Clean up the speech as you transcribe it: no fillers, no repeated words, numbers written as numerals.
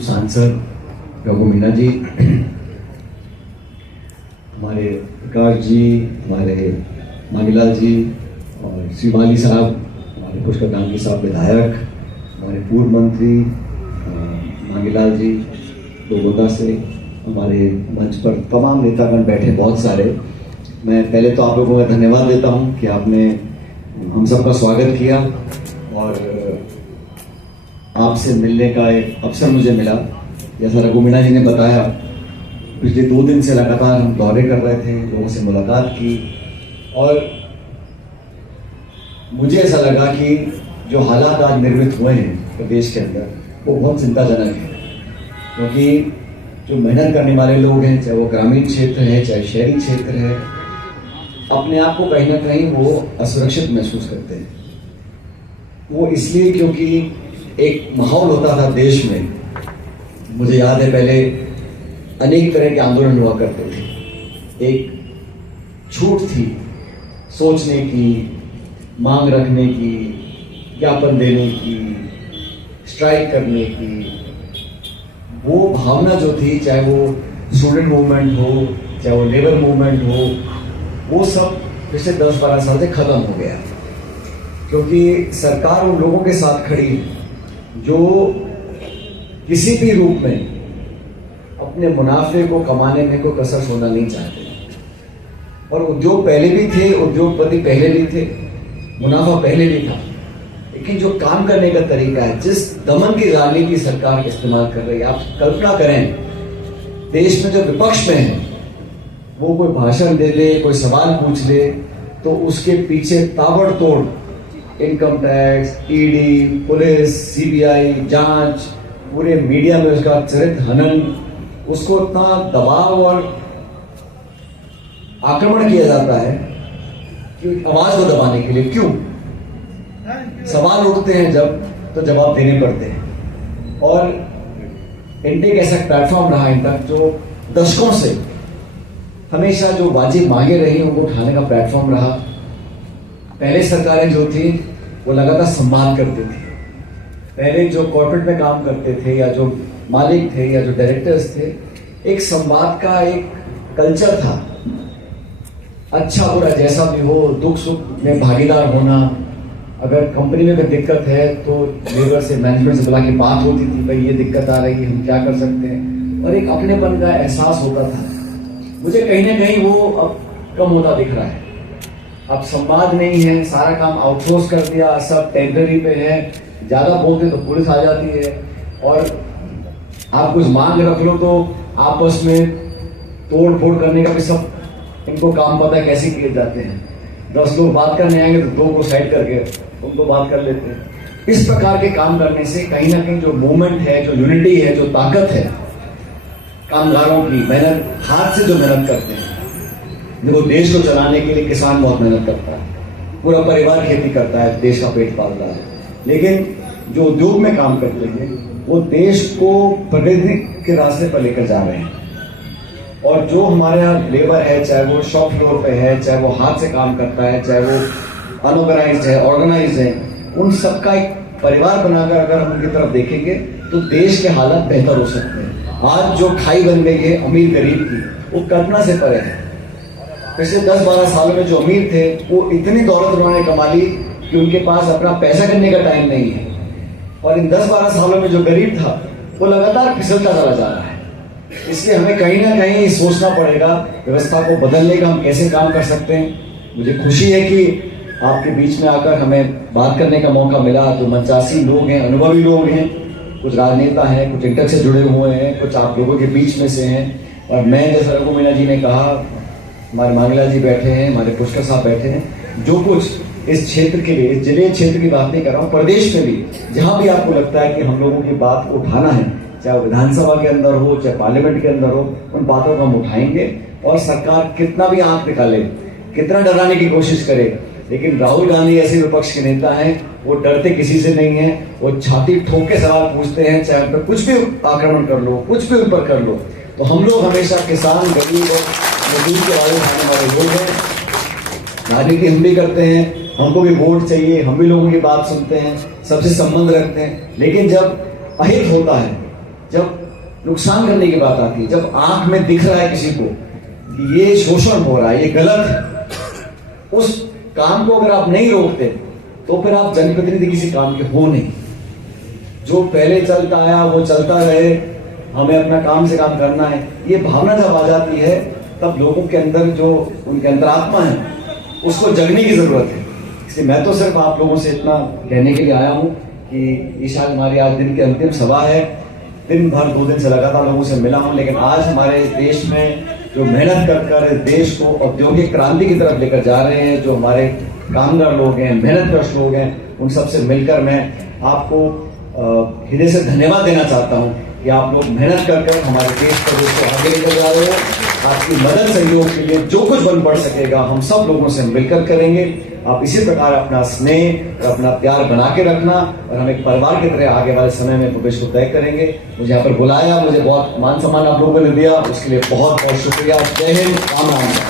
सांसद रघु मीना जी, हमारे प्रकाश जी, हमारे मांगीलाल जी और श्री वाली साहब, हमारे पुष्कर दांगी साहब विधायक, हमारे पूर्व मंत्री मांगीलाल जी लोगोदा से, हमारे मंच पर तमाम नेतागण बैठे बहुत सारे। मैं पहले तो आप लोगों का धन्यवाद देता हूं कि आपने हम सबका स्वागत किया और आपसे मिलने का एक अवसर मुझे मिला। जैसा रघु मीना जी ने बताया, पिछले 2 दिन से लगातार हम दौरे कर रहे थे, लोगों से मुलाकात की और मुझे ऐसा लगा कि जो हालात आज निर्मित हुए हैं प्रदेश के अंदर वो बहुत चिंताजनक है, क्योंकि जो मेहनत करने वाले लोग हैं, चाहे वो ग्रामीण क्षेत्र है चाहे शहरी क्षेत्र है, अपने आप को कहीं ना कहीं वो असुरक्षित महसूस करते हैं। वो इसलिए क्योंकि एक माहौल होता था देश में, मुझे याद है पहले अनेक तरह के आंदोलन हुआ करते थे। एक छूट थी सोचने की, मांग रखने की, ज्ञापन देने की, स्ट्राइक करने की। वो भावना जो थी, चाहे वो स्टूडेंट मूवमेंट हो चाहे वो लेबर मूवमेंट हो, वो सब पिछले 10-12 साल से खत्म हो गया, क्योंकि सरकार उन लोगों के साथ खड़ी है जो किसी भी रूप में अपने मुनाफे को कमाने में कोई कसर छोड़ना नहीं चाहते। और उद्योग पहले भी थे, उद्योगपति पहले भी थे, मुनाफा पहले भी था, लेकिन जो काम करने का तरीका है, जिस दमन की राजनीति सरकार इस्तेमाल कर रही है, आप कल्पना करें देश में जो विपक्ष में है वो कोई भाषण दे दे, कोई सवाल पूछ ले तो उसके पीछे ताबड़तोड़ income tax, ED, police, CBI जांच, पूरे मीडिया में उसका चरित्र हनन, उसको इतना दबाव और आक्रमण किया जाता है कि आवाज को दबाने के लिए। क्यों? सवाल उठते हैं जब, तो जवाब देने पड़ते हैं। और इंटेक ऐसा प्लेटफॉर्म रहा इन तक जो दशकों से हमेशा जो वाजिब मांगे रही उनको उठाने का प्लेटफॉर्म रहा। पहले सरकारें जो थी वो लगातार संवाद करती थी। पहले जो कॉर्पोरेट में काम करते थे या जो मालिक थे या जो डायरेक्टर्स थे, एक संवाद का एक कल्चर था। अच्छा बुरा जैसा भी हो, दुख सुख में भागीदार होना। अगर कंपनी में कोई दिक्कत है तो लेबर से, मैनेजमेंट से बुला के बात होती थी, भाई ये दिक्कत आ रही है, हम क्या कर सकते हैं, और एक अपनेपन का एहसास होता था। मुझे कहीं ना कहीं वो अब कम होता दिख रहा है। अब संवाद नहीं है, सारा काम आउटसोर्स कर दिया, सब टेंडरी पे है, ज्यादा बोलते तो पुलिस आ जाती है, और आप कुछ मांग रख लो तो आपस में तोड़ फोड़ करने का भी सब इनको काम पता है कैसे किए जाते हैं। 10 लोग बात करने आएंगे तो 2 को साइड करके उनको बात कर लेते हैं। इस प्रकार के काम करने से कहीं ना कहीं जो मूवमेंट है, जो यूनिटी है, जो ताकत है कामगारों की, मेहनत, हाथ से जो मेहनत करते हैं, देखो देश को चलाने के लिए किसान बहुत मेहनत करता है, पूरा परिवार खेती करता है, देश का पेट पालता है, लेकिन जो उद्योग में काम करते हैं वो देश को प्रगति के रास्ते पर लेकर जा रहे हैं। और जो हमारे यहाँ लेबर है, चाहे वो शॉप फ्लोर पे है, चाहे वो हाथ से काम करता है, चाहे वो अनऑर्गेनाइज्ड है, ऑर्गेनाइज्ड है, उन सबका एक परिवार बनाकर अगर हम उनकी तरफ देखेंगे तो देश के हालात बेहतर हो सकते हैं। आज जो खाई बन गई है अमीर गरीब की, वो कल्पना से परे है। पिछले 10-12 सालों में जो अमीर थे वो इतनी दौलत उन्होंने कमा ली कि उनके पास अपना पैसा करने का टाइम नहीं है, और इन 10-12 सालों में जो गरीब था वो लगातार फिसलता चला जा रहा है। इसलिए हमें कहीं ना कहीं सोचना पड़ेगा व्यवस्था को बदलने का, हम कैसे काम कर सकते हैं। मुझे खुशी है कि आपके बीच में आकर हमें बात करने का मौका मिला। जो मंचासी लोग हैं, अनुभवी लोग हैं, कुछ राजनेता हैं, कुछ इंटर से जुड़े हुए हैं, कुछ आप लोगों के बीच में से हैं, और मैं जैसा रघु मीना जी ने कहा, हमारे मांगीलाल जी बैठे हैं, हमारे पुष्कर साहब बैठे हैं, जो कुछ इस क्षेत्र के लिए, इस जिले क्षेत्र की बात नहीं कर रहा हूँ, प्रदेश में भी जहां भी आपको लगता है कि हम लोगों की बात को उठाना है, चाहे विधानसभा के अंदर हो चाहे पार्लियामेंट के अंदर हो, उन बातों को हम उठाएंगे। और सरकार कितना भी आंख निकाले, कितना डराने की कोशिश करे, लेकिन राहुल गांधी ऐसे विपक्ष के नेता हैं, वो डरते किसी से नहीं है। वो छाती ठोक के सवाल पूछते हैं, चाहे उन पर कुछ भी आक्रमण कर लो, कुछ भी उन पर कर लो। तो हम लोग हमेशा किसान, गरीब और मजदूर के आवाज उठाने वाले लोग हैं। राजनीति हम भी करते हैं, हमको भी वोट चाहिए, हम भी लोगों की बात सुनते हैं, सबसे संबंध रखते हैं, लेकिन जब अहित होता है, जब नुकसान करने की बात आती है, जब आंख में दिख रहा है किसी को कि ये शोषण हो रहा है, ये गलत है, उस काम को अगर आप नहीं रोकते तो फिर आप जनप्रतिनिधि किसी काम के हो नहीं। जो पहले चलता आया वो चलता रहे, हमें अपना काम से काम करना है, ये भावना जब आ जाती है तब लोगों के अंदर जो उनके अंतरात्मा है उसको जगने की जरूरत है। इसलिए मैं तो सिर्फ आप लोगों से इतना कहने के लिए आया हूं कि ये शायद हमारी आज दिन की अंतिम सभा है। दिन भर 2 दिन से लगातार लोगों से मिला हूं, लेकिन आज हमारे देश में जो मेहनत कर देश को औद्योगिक क्रांति की तरफ लेकर जा रहे हैं, जो हमारे कामगार लोग हैं, मेहनतकश लोग हैं, उन सबसे मिलकर मैं आपको हृदय से धन्यवाद देना चाहता हूं कि आप लोग मेहनत कर हमारे देश को आगे लेकर जा रहे हो। आपकी मदद सहयोग के लिए जो कुछ बन पड़ सकेगा हम सब लोगों से मिलकर करेंगे। आप इसी प्रकार अपना स्नेह और अपना प्यार बना के रखना और हम एक परिवार की तरह आगे वाले समय में भविष्य को तय करेंगे। मुझे यहाँ पर बुलाया, मुझे बहुत मान सम्मान आप लोगों ने दिया, उसके लिए बहुत बहुत शुक्रिया। जय हिंद, राम राम।